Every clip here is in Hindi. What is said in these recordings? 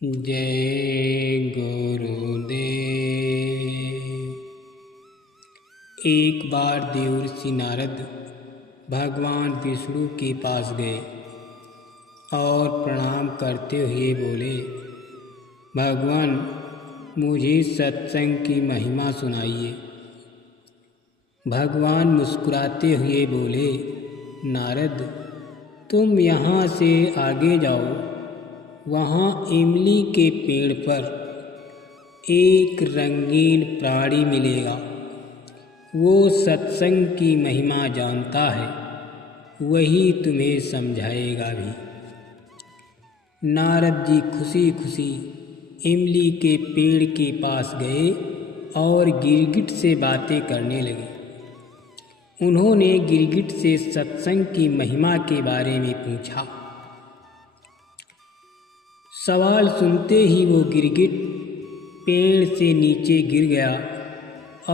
जय गुरुदेव। एक बार देवर्षि नारद भगवान विष्णु के पास गए और प्रणाम करते हुए बोले, भगवान मुझे सत्संग की महिमा सुनाइए। भगवान मुस्कुराते हुए बोले, नारद तुम यहाँ से आगे जाओ, वहाँ इमली के पेड़ पर एक रंगीन प्राणी मिलेगा। वो सत्संग की महिमा जानता है, वही तुम्हें समझाएगा भी। नारद जी खुशी खुशी इमली के पेड़ के पास गए और गिरगिट से बातें करने लगे। उन्होंने गिरगिट से सत्संग की महिमा के बारे में पूछा। सवाल सुनते ही वो गिरगिट पेड़ से नीचे गिर गया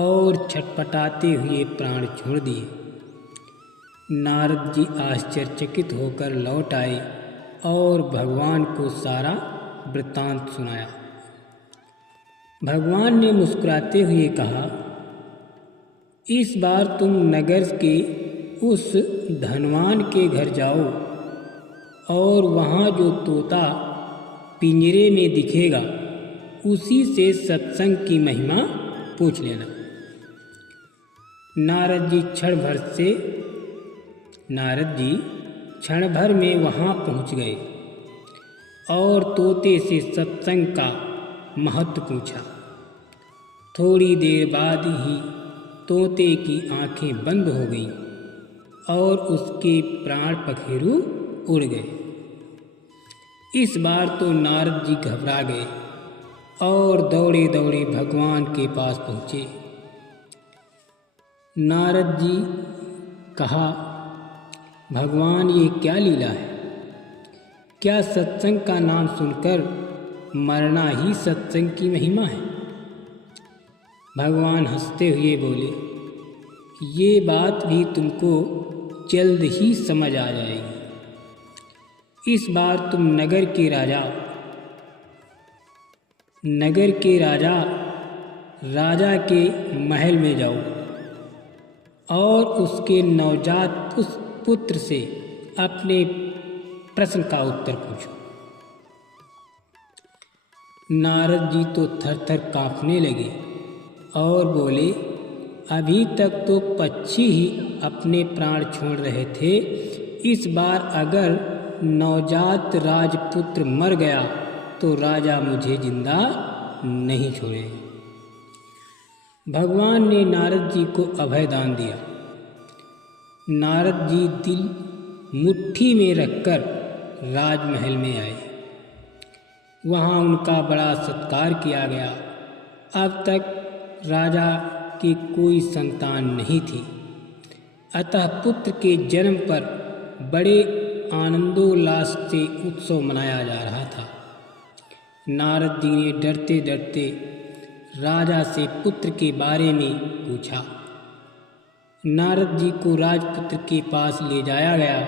और छटपटाते हुए प्राण छोड़ दिए। नारद जी आश्चर्यचकित होकर लौट आए और भगवान को सारा वृत्तांत सुनाया। भगवान ने मुस्कुराते हुए कहा, इस बार तुम नगर के उस धनवान के घर जाओ और वहाँ जो तोता पिंजरे में दिखेगा उसी से सत्संग की महिमा पूछ लेना। नारद जी क्षण भर में वहाँ पहुँच गए और तोते से सत्संग का महत्व पूछा। थोड़ी देर बाद ही तोते की आंखें बंद हो गईं और उसके प्राण पखेरु उड़ गए। इस बार तो नारद जी घबरा गए और दौड़े दौड़े भगवान के पास पहुँचे। नारद जी कहा, भगवान ये क्या लीला है? क्या सत्संग का नाम सुनकर मरना ही सत्संग की महिमा है? भगवान हंसते हुए बोले, ये बात भी तुमको जल्द ही समझ आ जाएगी। इस बार तुम नगर के राजा के महल में जाओ और उसके नवजात पुत्र से अपने प्रश्न का उत्तर पूछो। नारद जी तो थर-थर कांपने लगे और बोले, अभी तक तो पक्षी ही अपने प्राण छोड़ रहे थे, इस बार अगर नवजात राजपुत्र मर गया तो राजा मुझे जिंदा नहीं छोड़ेगा। भगवान ने नारद जी को अभय दान दिया। नारद जी दिल मुट्ठी में रखकर राजमहल में आए। वहाँ उनका बड़ा सत्कार किया गया। अब तक राजा की कोई संतान नहीं थी, अतः पुत्र के जन्म पर बड़े आनंदोल्लास से उत्सव मनाया जा रहा था। नारद जी ने डरते डरते राजा से पुत्र के बारे में पूछा। नारद जी को राजपुत्र के पास ले जाया गया।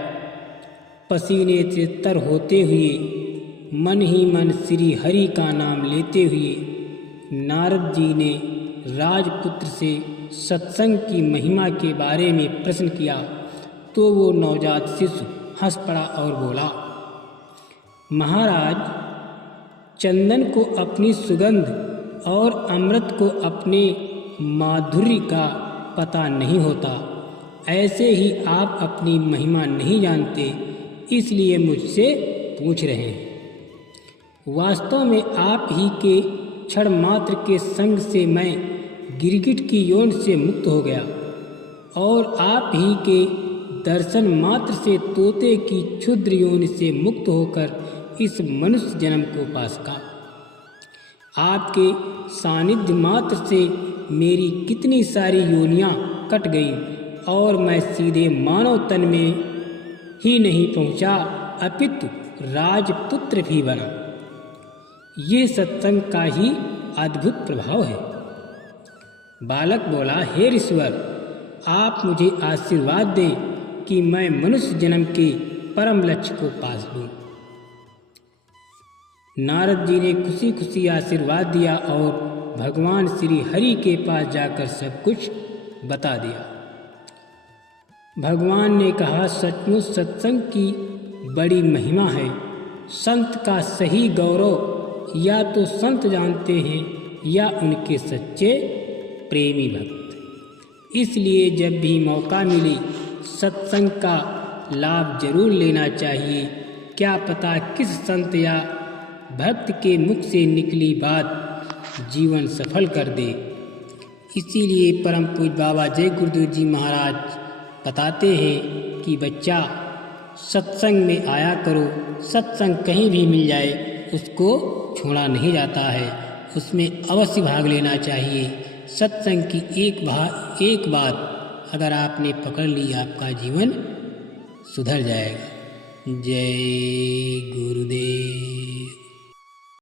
पसीने से तर होते हुए मन ही मन श्री हरि का नाम लेते हुए नारद जी ने राजपुत्र से सत्संग की महिमा के बारे में प्रश्न किया तो वो नवजात शिशु हंस पड़ा और बोला, महाराज चंदन को अपनी सुगंध और अमृत को अपने माधुर्य का पता नहीं होता, ऐसे ही आप अपनी महिमा नहीं जानते, इसलिए मुझसे पूछ रहे हैं। वास्तव में आप ही के क्षण मात्र के संग से मैं गिरगिट की योनि से मुक्त हो गया और आप ही के दर्शन मात्र से तोते की क्षुद्र योनि से मुक्त होकर इस मनुष्य जन्म को पा सका। आपके सानिध्य मात्र से मेरी कितनी सारी योनियां कट गईं और मैं सीधे मानव तन में ही नहीं पहुंचा, अपितु राजपुत्र भी बना। ये सत्संग का ही अद्भुत प्रभाव है। बालक बोला, हे ईश्वर, आप मुझे आशीर्वाद दें कि मैं मनुष्य जन्म के परम लक्ष्य को पा लूं। नारद जी ने खुशी खुशी आशीर्वाद दिया और भगवान श्री हरि के पास जाकर सब कुछ बता दिया। भगवान ने कहा, सचमुच सत्संग की बड़ी महिमा है। संत का सही गौरव या तो संत जानते हैं या उनके सच्चे प्रेमी भक्त। इसलिए जब भी मौका मिले सत्संग का लाभ जरूर लेना चाहिए। क्या पता किस संत या भक्त के मुख से निकली बात जीवन सफल कर दे। इसीलिए परम पूज्य बाबा जय गुरुदेव जी महाराज बताते हैं कि बच्चा सत्संग में आया करो। सत्संग कहीं भी मिल जाए उसको छोड़ा नहीं जाता है, उसमें अवश्य भाग लेना चाहिए। सत्संग की एक बात अगर आपने पकड़ ली आपका जीवन सुधर जाएगा। जय गुरुदेव।